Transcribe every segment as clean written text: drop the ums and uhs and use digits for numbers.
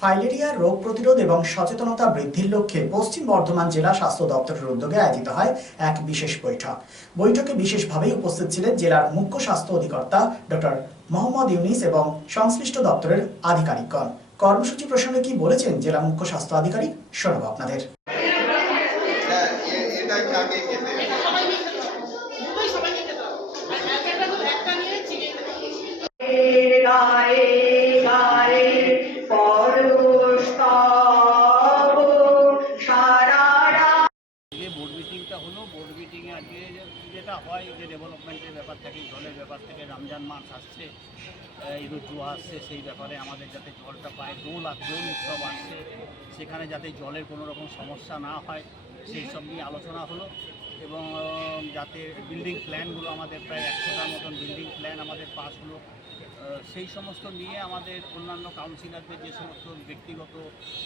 Filaria রোগ প্রতিরোধ এবং সচেতনতা বৃদ্ধির লক্ষ্যে পশ্চিম বর্ধমান জেলা স্বাস্থ্য দপ্তরের উদ্যোগে আয়োজিত হয় এক বিশেষ বৈঠক। বৈঠকে বিশেষভাবে উপস্থিত ছিলেন জেলার মুখ্য স্বাস্থ্য অধিকর্তা ডক্টর মোহাম্মদ ইউনিস এবং সংশ্লিষ্ট দপ্তরের আধিকারিকগণ। কর্মসূচি প্রসঙ্গে কি বলেছেন জেলা মুখ্য স্বাস্থ্য আধিকারিক শোনাবো আপনাদের। বোর্ড মিটিংটা হলো। বোর্ড মিটিংয়ে আজকে যেটা হয় যে ডেভেলপমেন্টের ব্যাপার থেকে, জলের ব্যাপার থেকে, রমজান মাস আসছে, ঈদুল জুহা আসছে, সেই ব্যাপারে আমাদের যাতে জলটা পায়, দোল উৎসব আসছে, সেখানে যাতে জলের কোনো রকম সমস্যা না হয় সেই সব নিয়ে আলোচনা হলো। এবং যাতে বিল্ডিং প্ল্যানগুলো আমাদের প্রায় 100টার মতন বিল্ডিং প্ল্যান আমাদের পাস হলো, সেই সমস্ত নিয়ে আমাদের অন্যান্য কাউন্সিলরদের যে সমস্ত ব্যক্তিগত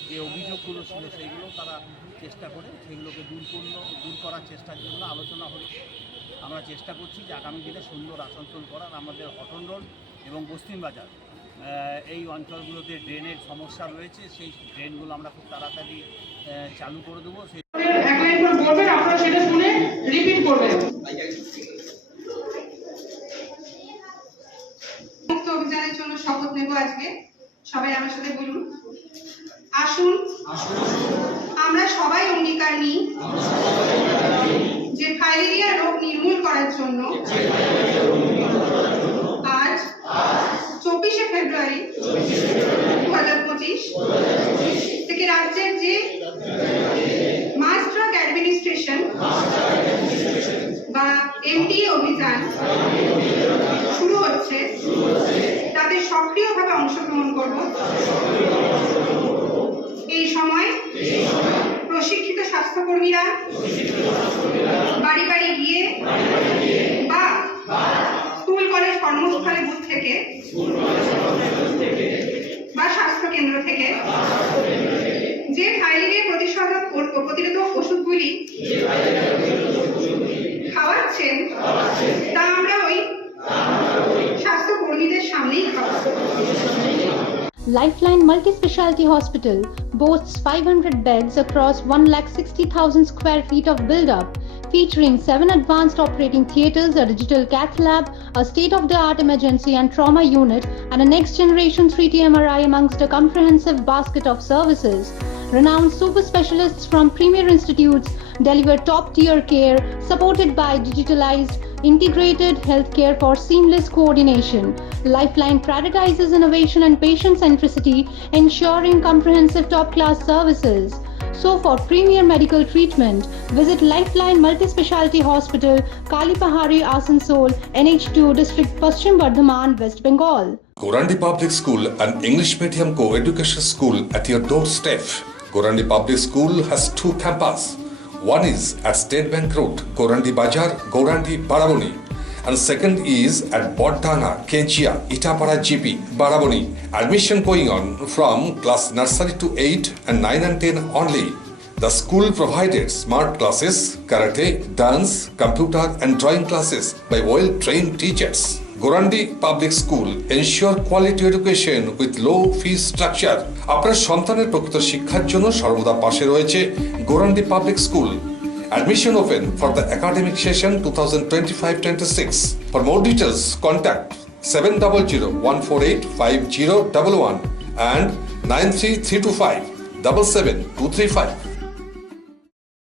যে অভিযোগগুলো ছিল সেইগুলো তারা চেষ্টা করে সেগুলোকে দূর করার চেষ্টার জন্য আলোচনা হলো। আমরা চেষ্টা করছি যে আগামী দিনে সুন্দর আসানসোল করার। আমাদের হটন রোড এবং বস্তিমবাজার এই অঞ্চলগুলোতে ড্রেনের সমস্যা রয়েছে, সেই ড্রেনগুলো আমরা খুব তাড়াতাড়ি চালু করে দেবো। সেই আপনারা সেটা শুনে রিপিট করবেন। অভিযানের জন্য শপথ নেব আজকে। সবাই আমার সাথে বলুন, আসুন আমরা সবাই অঙ্গীকার নিই যে ফাইলেরিয়া রোগ নির্মূল করার জন্য আজ 24শে ফেব্রুয়ারি 2025 থেকে রাজ্যের যে মাস ড্রাগ অ্যাডমিনিস্ট্রেশন বা এমডিএ অভিযান শুরু হচ্ছে তাতে সক্রিয়ভাবে অংশগ্রহণ করব। এই সময় প্রশিক্ষিত স্বাস্থ্যকর্মীরা বাড়ি বাড়ি গিয়ে বা স্কুল কলেজ কর্মস্থলে বুথ থেকে বা স্বাস্থ্য কেন্দ্র থেকে যে ফাইলেরিয়া প্রতিরোধক ওষুধগুলি খাওয়াচ্ছেন তা আমরা ওই স্বাস্থ্যকর্মীদের সামনেই খাওয়াবো। Lifeline Multi-Specialty Hospital boasts 500 beds across 160,000 square feet of build-up, featuring 7 advanced operating theatres, a digital cath lab, a state-of-the-art emergency and trauma unit, and a next-generation 3D MRI amongst a comprehensive basket of services. Renowned super specialists from premier institutes deliver top-tier care, supported by digitalized integrated healthcare for seamless coordination. Lifeline prioritizes innovation and patient centricity, ensuring comprehensive top-class services. So for premier medical treatment, visit Lifeline Multi-Specialty Hospital, Kalipahari, Asansol, NH2 District, Paschim Bardhaman, West Bengal. Gorandi Public School, an English medium co-education school at your doorstep. Gorandi Public School has 2 campuses. One is at State Bank Road, Gorandi Bajar, Gorandi, Baraboni. And second is at Bodhana, Kenchia, Itapara GP, Baraboni. Admission going on from class nursery to 8 and 9 and 10 only. The school provided smart classes, karate, dance, computer and drawing classes by well-trained teachers. Gorandi Public School ensure quality education with low fee structure. আপনার সন্তানের প্রকৃত শিক্ষার জন্য সর্বদা পাশে রয়েছে Gorandi Public School. Admission open for the academic session 2025-26. For more details, contact 700-148-5011 and 93325-77235.